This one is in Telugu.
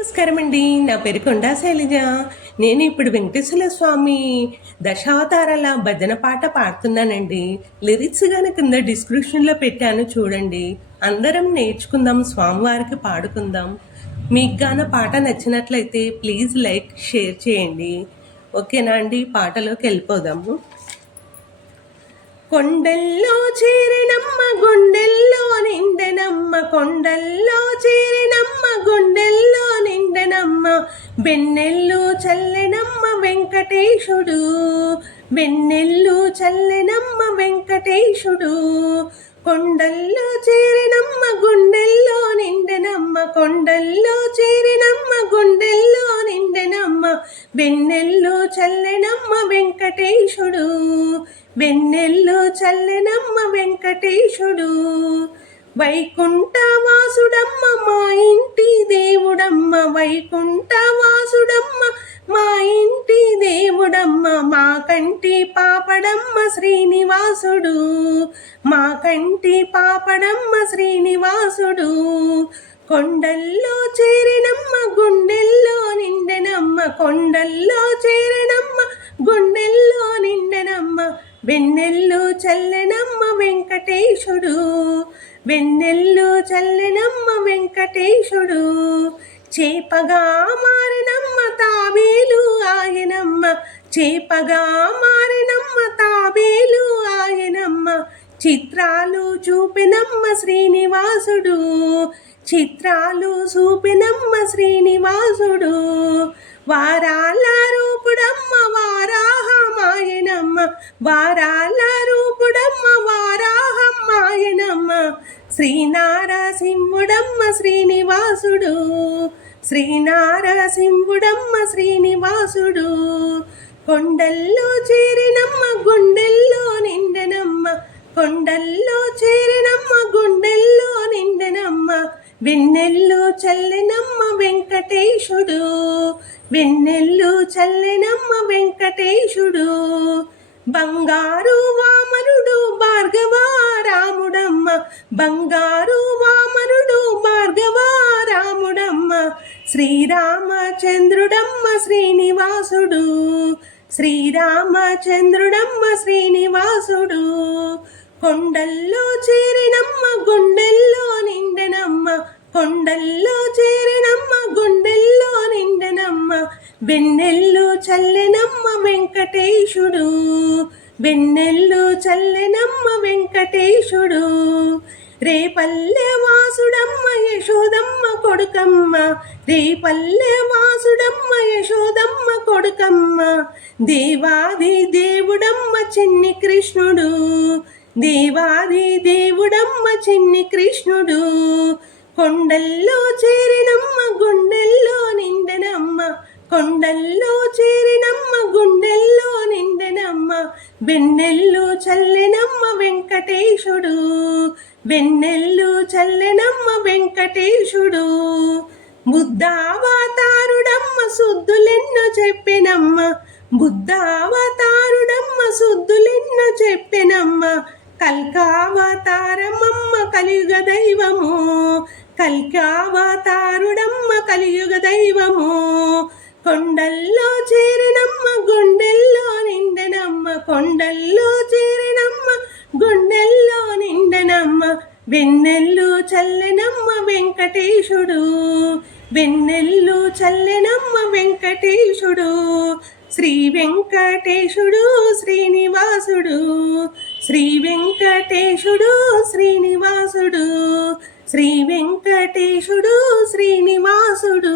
నమస్కారం అండి. నా పేరు కొండా శైలజ. నేను ఇప్పుడు వెంకటేశ్వర స్వామి దశావతారాల భజన పాట పాడుతున్నానండి. లిరిక్స్ గాని కింద డిస్క్రిప్షన్‌లో పెట్టాను చూడండి. అందరం నేర్చుకుందాం, స్వామివారికి పాడుకుందాం. మీకు గాన పాట నచ్చినట్లయితే ప్లీజ్ లైక్, షేర్ చేయండి. ఓకేనా అండి? పాటలోకి వెళ్ళిపోదాము. కొండల్లో చేరినమ్మ గుండెల్లో నిండెనమ్మ, కొండల్లో చేరినమ్మ గుండెల్లో నిండెనమ్మ, వెన్నెల్లు చల్లెనమ్మ వెంకటేశుడు, వెన్నెల్లు చల్లెనమ్మ వెంకటేశుడు. కొండల్లో చేరినమ్మ గుండెల్లో నిండెనమ్మ, కొండల్లో చేరినమ్మ గుండెల్లో నిండెనమ్మ, వెన్నెల్లు చల్లెనమ్మ వెంకటేశుడు, వెన్నెల్లు చల్లెనమ్మ వెంకటేశుడు. వైకుంఠవాసుడమ్మ మా ఇంటి దేవుడమ్మ, వైకుంఠవాసుడమ్మ మా ఇంటి దేవుడమ్మ, మా కంటి పాపడమ్మ శ్రీనివాసుడు, మా కంటి పాపడమ్మ శ్రీనివాసుడు. కొండల్లో చేరినమ్మ గుండెల్లో నిండెనమ్మ, కొండల్లో చేరినమ్మ గుండెల్లో నిండెనమ్మ, వెన్నెల్లు చల్లెనమ్మ వెంకటేశుడు, వెన్నెల్లు చల్లెనమ్మ వెంకటేశుడు. చేపగా మారినమ్మ తాబేలు ఆయనమ్మ, చేపగా మారినమ్మ తాబేలు ఆయనమ్మ, చిత్రాలు చూపినమ్మ శ్రీనివాసుడు, చిత్రాలు చూపినమ్మ శ్రీనివాసుడు. వారాల రూపుడమ్మ వారాహమాయనమ్మ, వారాల రూపుడమ్మ వారాహమాయనమ్మ, శ్రీనారసింహుడమ్మ శ్రీనివాసుడు, శ్రీనారసింహుడమ్మ శ్రీనివాసుడు. కొండల్లో చేరినమ్మ గుండెల్లో నిండెనమ్మ, కొండల్లో చేరినమ్మ గుండెల్లో నిండెనమ్మ, వెన్నెల్లు చల్లెనమ్మ వెంకటేశుడు, వెన్నెల్లు చల్లెనమ్మ వెంకటేశుడు. బంగారు వామనుడు భార్గవ రాముడమ్మ, బంగారు వామనుడు భార్గవ రాముడమ్మ, శ్రీరామచంద్రుడమ్మ శ్రీనివాసుడు, శ్రీరామచంద్రుడమ్మ శ్రీనివాసుడు. కొండల్లో చేరినమ్మ గుండెల్లో నిండెనమ్మ, కొండల్లో చేరినమ్మ గుండెల్లో నిండెనమ్మ, వెన్నెల్లు చల్లెనమ్మ వెంకటేశుడు, వెన్నెల్లు చల్లెనమ్మ వెంకటేశుడు. రేపల్లె వాసుడమ్మ యశోదమ్మ కొడుకమ్మ, రేపల్లె వాసుడమ్మ యశోదమ్మ కొడుకమ్మ, దేవాది దేవుడమ్మ చిన్ని కృష్ణుడు, దేవాది దేవుడమ్మ చిన్ని కృష్ణుడు. కొండల్లో చేరినమ్మ గుండెల్లో నిండెనమ్మ, కొండల్లో చేరినమ్మ గుండెల్లో నిండెనమ్మ, వెన్నెల్లు చల్లెనమ్మ వెంకటేశుడు, వెన్నెల్లు చల్లెనమ్మ వెంకటేశుడు. బుద్ధావతారుడమ్మ సుద్దులెన్నో చెప్పెనమ్మ, బుద్ధావతారుడమ్మ సుద్దులెన్నో చెప్పెనమ్మ, కల్కావతారమమ్మ కలియుగ దైవము, కల్కావతారుడమ్మ కలియుగ దైవము. కొండల్లో చేరినమ్మ గుండెల్లో నిండెనమ్మ, కొండల్లో చేరినమ్మ గుండెల్లో నిండెనమ్మ, వెన్నెల్లు చల్లెనమ్మ వెంకటేశుడు, వెన్నెల్లు చల్లెనమ్మ వెంకటేశుడు. శ్రీ వెంకటేశుడు శ్రీనివాసుడు, శ్రీ వెంకటేశుడు శ్రీనివాసుడు, శ్రీ వెంకటేశుడు శ్రీనివాసుడు.